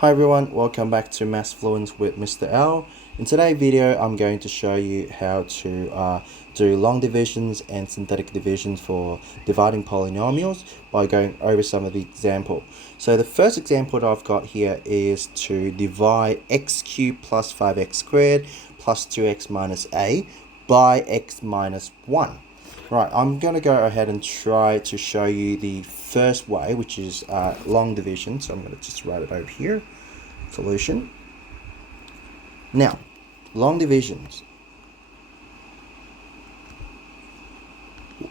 Hi everyone, welcome back to Mathfluence with Mr.L. In today's video, I'm going to show you how to do long divisions and synthetic divisions for dividing polynomials by going over some of the example. So the first example that I've got here is to divide x cubed plus 5x squared plus 2x minus a by x minus 1. Right, I'm going to go ahead and try to show you the first way, which is long division. So I'm going to just write it over here. Solution. Now, long divisions.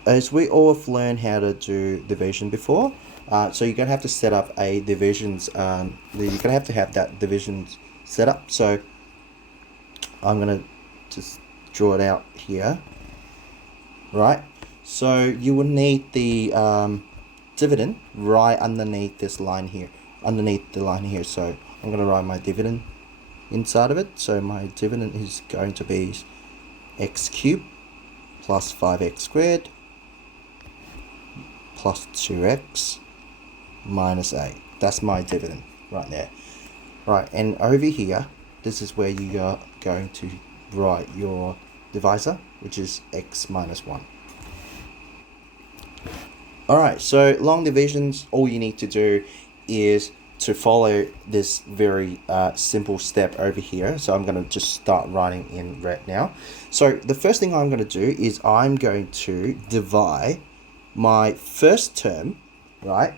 As we all have learned how to do division before, so you're going to have to set up a divisions, you're going to have that divisions set up. So I'm going to just draw it out here. Right, so you will need the dividend right underneath this line here, underneath the line here. So I'm going to write my dividend inside of it. So my dividend is going to be x cubed plus 5x squared plus 2x minus a. That's my dividend right there. Right, and over here, this is where you are going to write your divisor, which is x minus 1. Alright, so long divisions, all you need to do is to follow this very simple step over here. So I'm going to just start writing in red now. So the first thing I'm going to do is I'm going to divide my first term, right,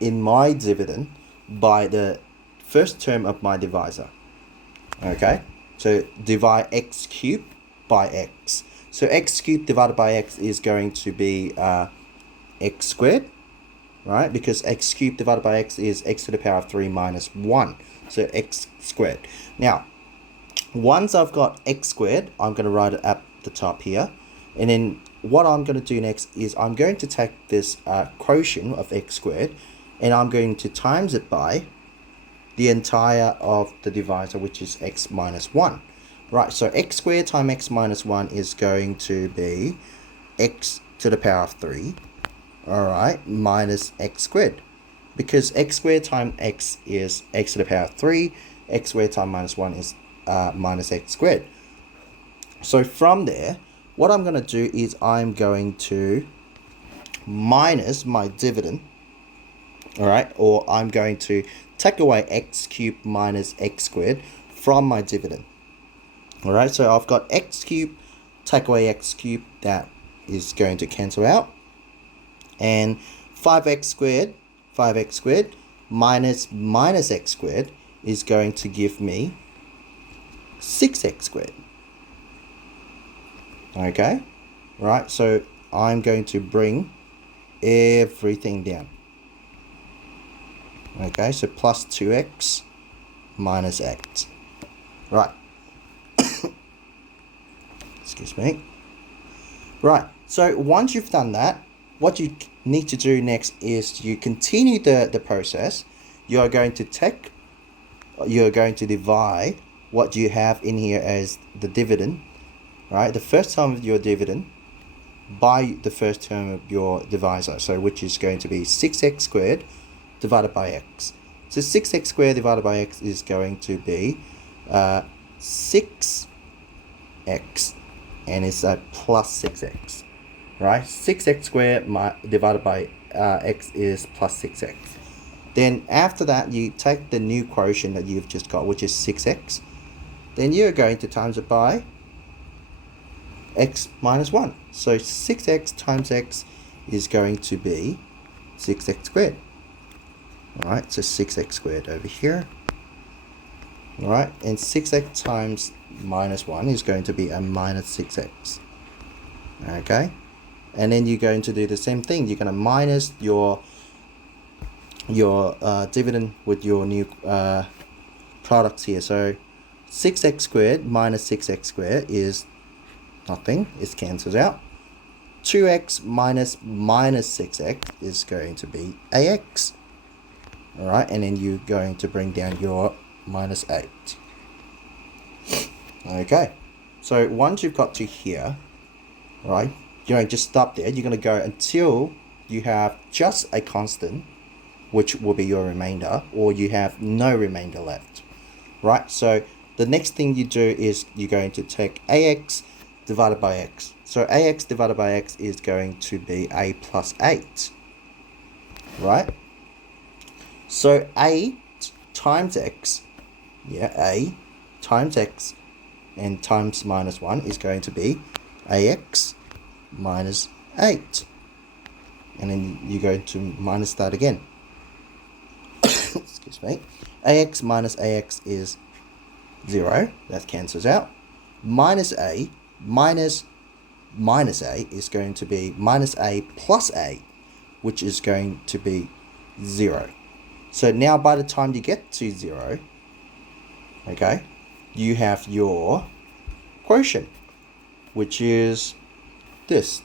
in my dividend by the first term of my divisor. Okay, so divide x cubed by x. So x cubed divided by x is going to be x squared, right? Because x cubed divided by x is x to the power of 3 minus 1. So x squared. Now, once I've got x squared, I'm going to write it at the top here. And then what I'm going to do next is I'm going to take this quotient of x squared and I'm going to times it by the entire of the divisor, which is x minus 1. Right, so x squared times x minus 1 is going to be x to the power of 3, alright, minus x squared. Because x squared times x is x to the power of 3, x squared times minus 1 is minus x squared. So from there, what I'm going to do is I'm going to minus my dividend, alright, or I'm going to take away x cubed minus x squared from my dividend. Alright, so I've got x cubed, take away x cubed, that is going to cancel out. And 5x squared minus x squared is going to give me 6x squared. Okay, right, so I'm going to bring everything down. Okay, so plus 2x minus 8. Right. Excuse me. Right, so once you've done that, what you need to do next is you continue the process. You're going to divide what you have in here as the dividend, right? The first term of your dividend by the first term of your divisor, so which is going to be 6x squared divided by x. So 6x squared divided by x is going to be 6x, and it's a plus 6x, right? 6x squared divided by x is plus 6x. Then after that, you take the new quotient that you've just got, which is 6x. Then you're going to times it by x minus 1. So 6x times x is going to be 6x squared. Alright, so 6x squared over here. Alright, and 6x times minus 1 is going to be a minus 6x. Okay, and then you're going to do the same thing. You're going to minus your dividend with your new products here. So 6x squared minus 6x squared is nothing. It cancels out. 2x minus 6x is going to be ax. Alright, and then you're going to bring down your minus 8. Okay, so once you've got to here, right, you're going to just stop there. You're going to go until you have just a constant, which will be your remainder, or you have no remainder left, right? So the next thing you do is you're going to take ax divided by x. So ax divided by x is going to be a plus 8, right? So a times x, yeah, a times x and times minus 1 is going to be ax minus 8. And then you go to minus that again. Excuse me. Ax minus ax is 0. That cancels out. Minus a minus a is going to be minus a plus a, which is going to be 0. So now by the time you get to 0, okay, you have your quotient, which is this,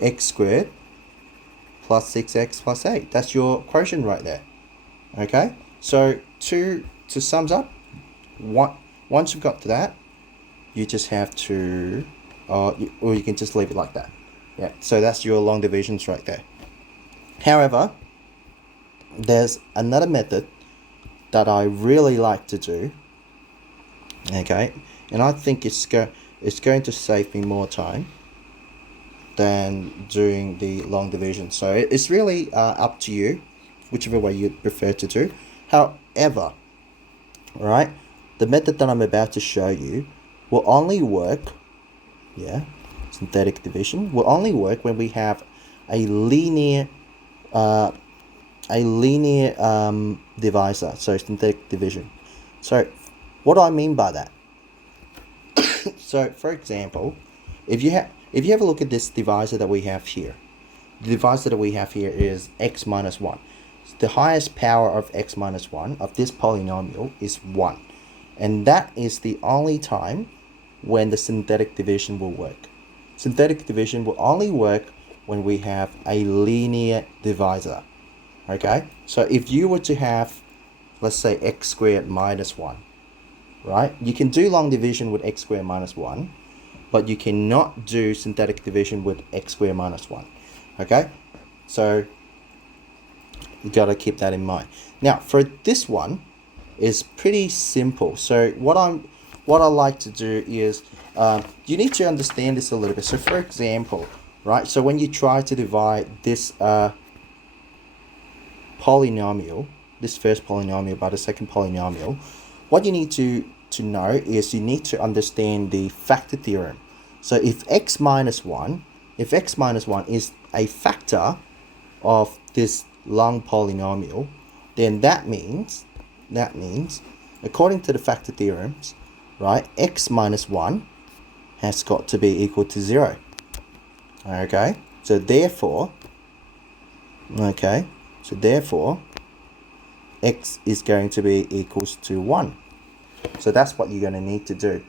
x squared plus 6x plus 8. That's your quotient right there. Okay, so to sums up, once you've got to that, you just have to, or you can just leave it like that. Yeah, so that's your long divisions right there. However, there's another method that I really like to do, okay, and I think it's going to save me more time than doing the long division. So it's really up to you, whichever way you prefer to do. However, right, the method that I'm about to show you will only work, yeah, synthetic division will only work when we have a linear divisor, so synthetic division. So what do I mean by that? So for example, if you have a look at this divisor that we have here, the divisor that we have here is x minus 1. The highest power of x minus 1 of this polynomial is 1. And that is the only time when the synthetic division will work. Synthetic division will only work when we have a linear divisor. Okay? So if you were to have, let's say, x squared minus 1, right? You can do long division with x squared minus 1, but you cannot do synthetic division with x squared minus 1. Okay? So you got to keep that in mind. Now, for this one, is pretty simple. So what I like to do is, you need to understand this a little bit. So for example, right, so when you try to divide this polynomial, this first polynomial by the second polynomial, what you need to know is you need to understand the factor theorem. So if x minus 1 is a factor of this long polynomial, then that means according to the factor theorems, right, x minus 1 has got to be equal to 0. Okay, so therefore x is going to be equals to 1. So that's what you're going to need to do.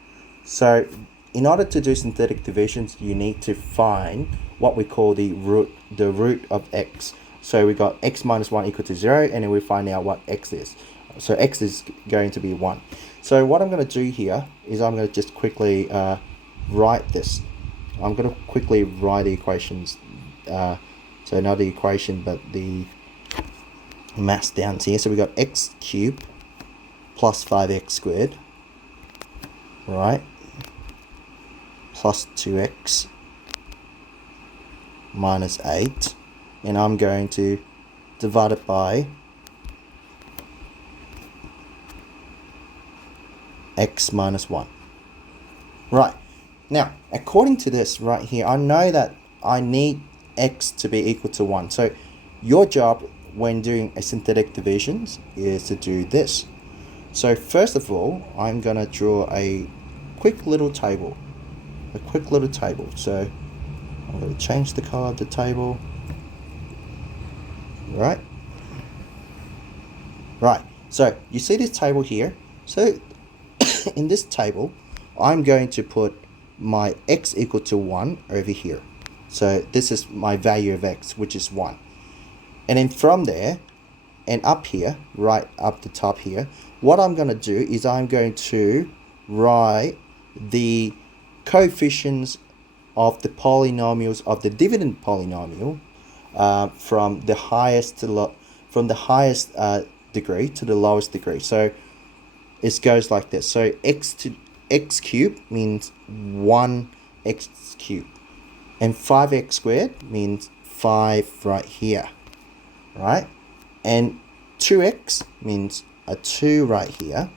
So in order to do synthetic divisions, you need to find what we call the root of x. So we got x minus 1 equal to 0, and then we find out what x is. So x is going to be 1. So what I'm going to do here is I'm going to just quickly write this. I'm going to quickly write the equations. So not the equation, but the mass down here. So we got x cubed plus 5x squared, right, plus 2x minus 8, and I'm going to divide it by x minus 1. Right, now according to this right here, I know that I need x to be equal to 1. So your job when doing a synthetic divisions is to do this. So first of all, I'm going to draw a quick little table. So I'm going to change the color of the table. Right. So you see this table here. So in this table, I'm going to put my x equal to 1 over here. So this is my value of x, which is 1. And then from there and up here, right up the top here, what I'm going to do is I'm going to write the coefficients of the polynomials of the dividend polynomial from the highest to from the highest degree to the lowest degree. So it goes like this. So x cubed means 1x cubed, and 5x squared means 5 right here, right? And 2x means a 2 right here,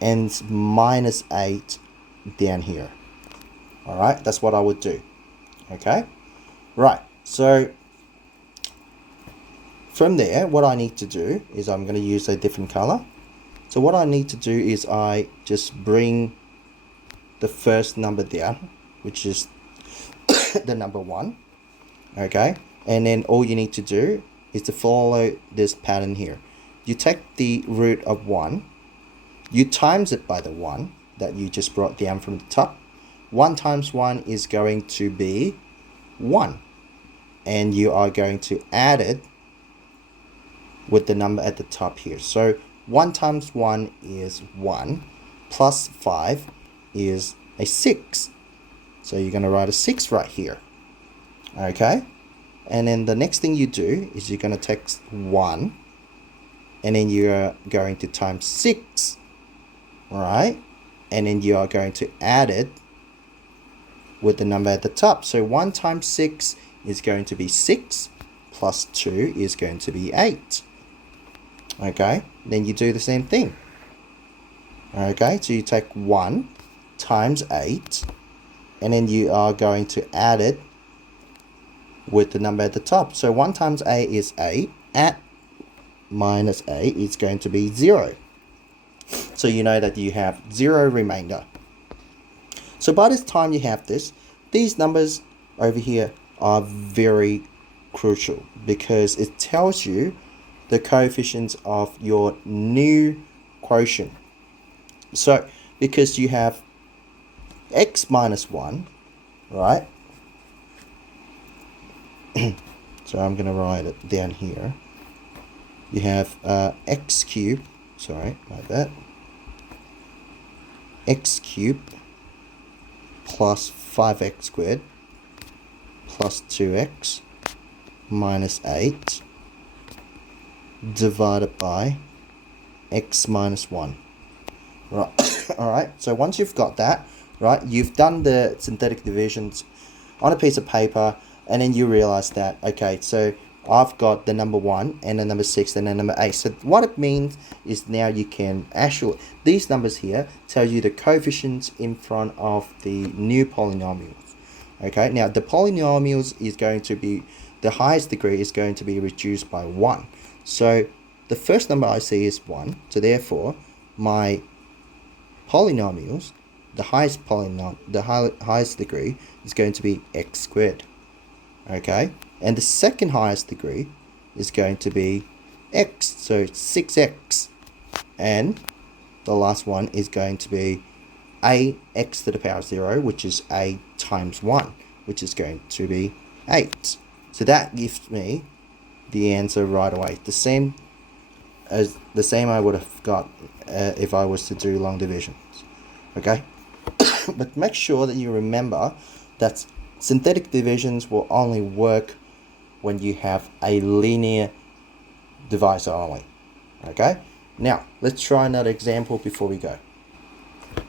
and minus 8 down here. All right, that's what I would do. Okay, right. So from there, what I need to do is I'm going to use a different color. So what I need to do is I just bring the first number down, which is the number 1. Okay, and then all you need to do is to follow this pattern here. You take the root of 1, you times it by the 1 that you just brought down from the top. 1 times 1 is going to be 1, and you are going to add it with the number at the top here. So 1 times 1 is 1, plus 5 is a 6. So you're going to write a 6 right here. Okay, and then the next thing you do is you're going to take 1, and then you're going to times 6, right? And then you are going to add it with the number at the top. So 1 times 6 is going to be 6, plus 2 is going to be 8. Okay, then you do the same thing. Okay, so you take 1 times 8, and then you are going to add it with the number at the top. So 1 times 8 is 8, at minus 8 is going to be 0. So you know that you have 0 remainder. So by this time you have this, these numbers over here are very crucial because it tells you the coefficients of your new quotient. So because you have x minus 1, right? So I'm going to write it down here. You have x cubed, sorry, like that. X cubed plus 5x squared plus 2x minus 8 divided by x minus 1. Right. Alright, so once you've got that, right, you've done the synthetic divisions on a piece of paper, and then you realize that, okay, so I've got the number 1 and the number 6 and the number 8. So what it means is now you can actually, these numbers here tell you the coefficients in front of the new polynomials. Okay, now the polynomials is going to be, the highest degree is going to be reduced by 1. So the first number I see is 1. So therefore, my polynomials, the highest highest degree is going to be x squared. Okay, and the second highest degree is going to be x, so 6x, and the last one is going to be ax to the power 0, which is a times 1, which is going to be 8. So that gives me the answer right away, the same I would have got if I was to do long divisions. Okay, but make sure that you remember that synthetic divisions will only work when you have a linear divisor only. Okay, now let's try another example before we go.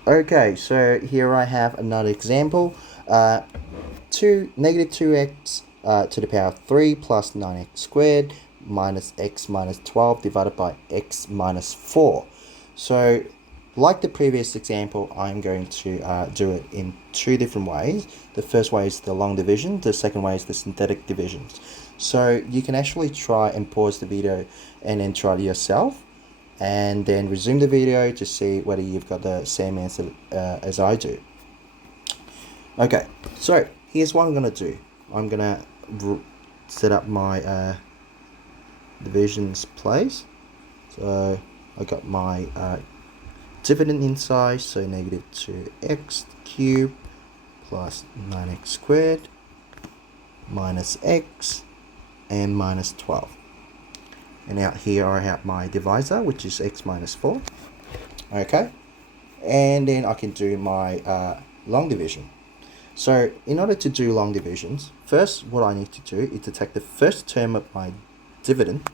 Okay, so here I have another example. Negative 2x to the power 3 plus 9x squared minus x minus 12 divided by x minus 4. So like the previous example, I'm going to do it in 2 different ways. The first way is the long division, the second way is the synthetic divisions. So you can actually try and pause the video and then try it yourself, and then resume the video to see whether you've got the same answer as I do. Okay, so here's what I'm going to do. I'm going to set up my divisions place. So I got my dividend inside, so negative 2x cubed plus 9x squared minus x and minus 12. And out here I have my divisor, which is x minus 4. Okay, and then I can do my long division. So in order to do long divisions, first what I need to do is to take the first term of my dividend,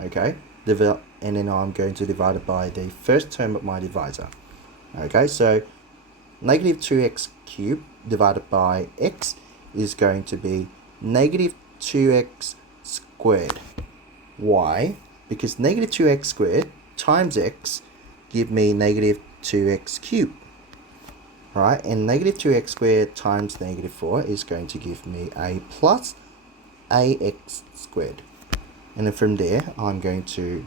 okay, and then I'm going to divide it by the first term of my divisor. Okay, so negative 2x cubed divided by x is going to be negative 2x squared. Why? Because negative 2x squared times x give me negative 2x cubed. Right, and negative 2x squared times negative 4 is going to give me a plus ax squared. And then from there, I'm going to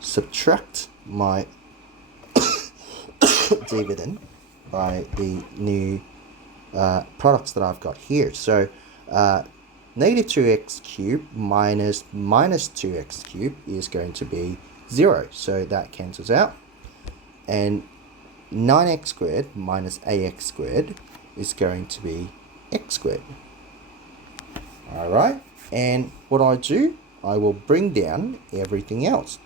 subtract my dividend by the new products that I've got here. So negative 2x cubed minus 2x cubed is going to be 0. So that cancels out. And 9x squared minus ax squared is going to be x squared. Alright, and what I do, I will bring down everything else.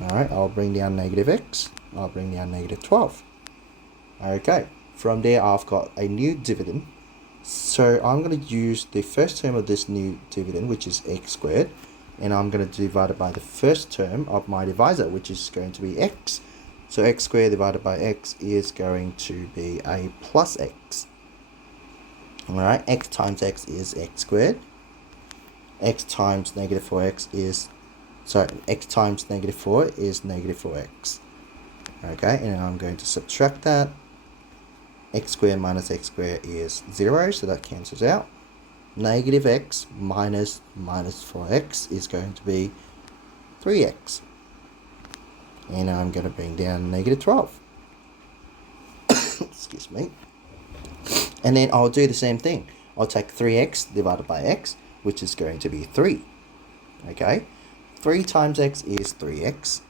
Alright, I'll bring down negative x, I'll bring down negative 12. Okay, from there I've got a new dividend. So I'm going to use the first term of this new dividend, which is x squared, and I'm going to divide it by the first term of my divisor, which is going to be x. So x squared divided by x is going to be a plus x. Alright, x times x is x squared. X times negative 4x is, sorry, x times negative 4 is negative 4x. Okay, and I'm going to subtract that. X squared minus x squared is 0, so that cancels out. Negative x minus 4x is going to be 3x. And I'm going to bring down negative 12. Excuse me. And then I'll do the same thing. I'll take 3x divided by x, which is going to be 3. Okay? 3 times x is 3x.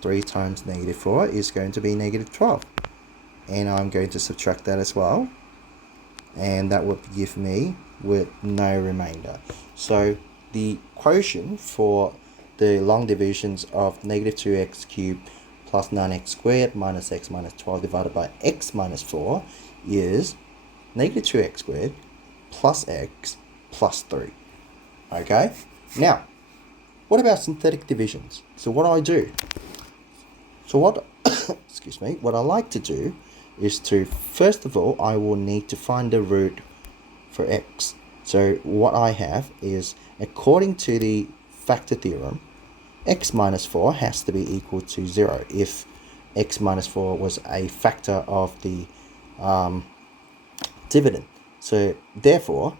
3 times negative 4 is going to be negative 12. And I'm going to subtract that as well. And that will give me with no remainder. So the quotient for the long divisions of negative 2x cubed plus 9x squared minus x minus 12 divided by x minus 4 is negative 2x squared plus x plus 3. Okay? Now, what about synthetic divisions? So what I do, excuse me, what I like to do is to, first of all, I will need to find the root for x. So what I have is, according to the factor theorem, x minus 4 has to be equal to 0 if x minus 4 was a factor of the dividend. So therefore,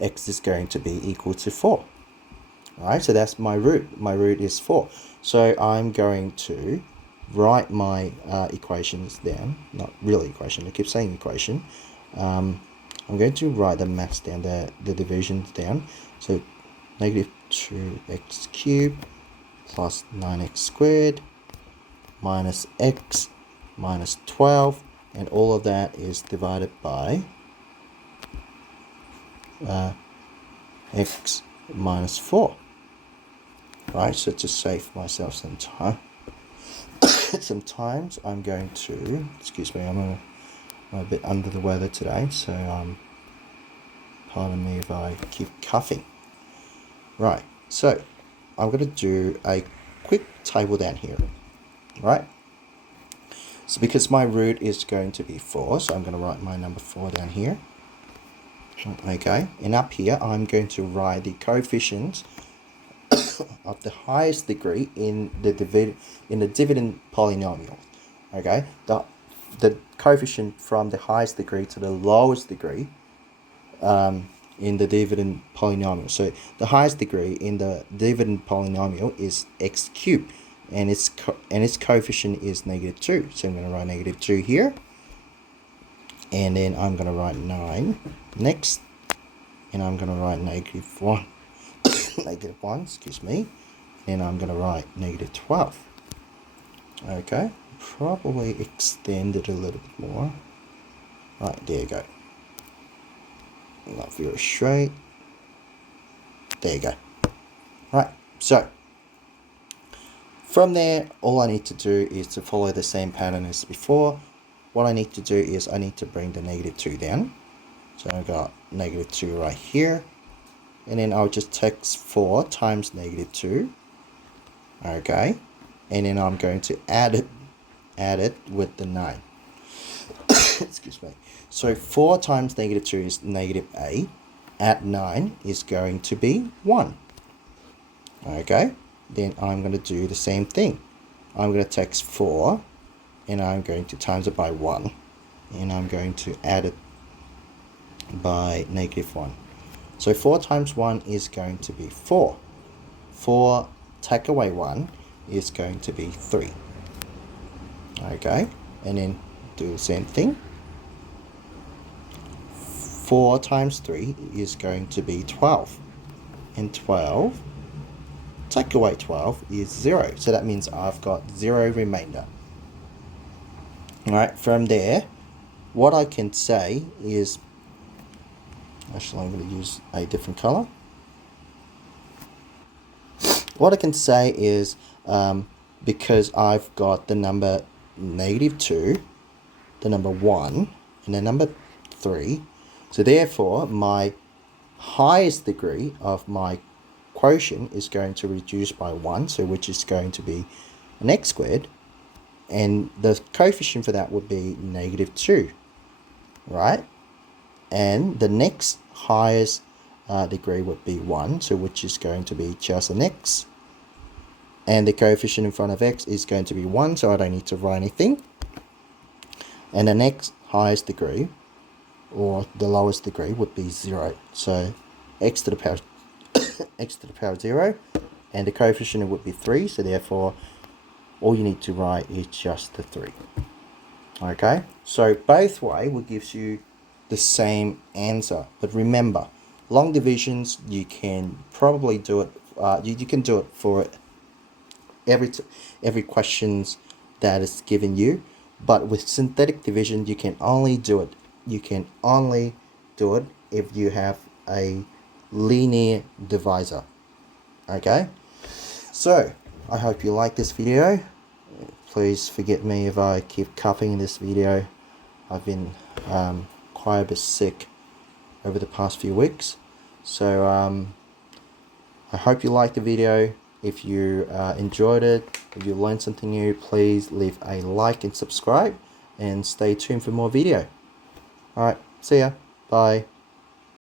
x is going to be equal to 4. Alright, so that's my root. My root is 4. So I'm going to write my equations down. Not really equation, I keep saying equation. I'm going to write the maths down, the divisions down. So negative 2x cubed plus 9x squared minus x minus 12, and all of that is divided by x minus 4. Right, so to save myself some time, sometimes I'm going to, excuse me, I'm a bit under the weather today, so pardon me if I keep coughing. Right, so I'm going to do a quick table down here, right? So because my root is going to be 4, so I'm going to write my number 4 down here. Okay, and up here I'm going to write the coefficients of the highest degree in the dividend polynomial. Okay, the coefficient from the highest degree to the lowest degree in the dividend polynomial. So the highest degree in the dividend polynomial is x cubed, and its coefficient is -2. So I'm going to write -2 here, and then I'm going to write 9 next, and I'm going to write -1. -1, excuse me, and I'm going to write -12. Okay, probably extend it a little bit more. Right, there you go. Not very straight. There you go. Right, so from there, all I need to do is to follow the same pattern as before. What I need to do is I need to bring the -2 down. So I've got -2 right here. And then I'll just take 4 times -2. Okay, and then I'm going to add it with the 9. Excuse me. So 4 times negative 2 is negative 8. Add 9 is going to be 1. Okay, then I'm going to do the same thing. I'm going to take 4 and I'm going to times it by 1, and I'm going to add it by negative 1. So 4 times 1 is going to be 4. 4 take away 1 is going to be 3. Okay, and then do the same thing. 4 times 3 is going to be 12. And 12 take away 12 is 0. So that means I've got 0 remainder. Alright, from there, what I can say is, actually I'm going to use a different color. What I can say is, because I've got the number negative 2, the number 1, and the number 3, so therefore my highest degree of my quotient is going to reduce by 1, so which is going to be an x squared, and the coefficient for that would be negative 2, right? And the next highest degree would be 1, so which is going to be just an x, and the coefficient in front of x is going to be 1, so I don't need to write anything. And the next highest degree, or the lowest degree, would be 0, so x to the power x to the power 0, and the coefficient would be 3, so therefore all you need to write is just the 3. Okay, so both way will give you the same answer, but remember, long divisions you can probably do it, you can do it for every questions that is given you, but with synthetic division you can only do it if you have a linear divisor. Okay, so I hope you like this video. Please forgive me if I keep coughing in this video. I've been quite a bit sick over the past few weeks, so I hope you liked the video. If you enjoyed it, if you learned something new, please leave a like and subscribe, and stay tuned for more video. Alright, see ya, bye.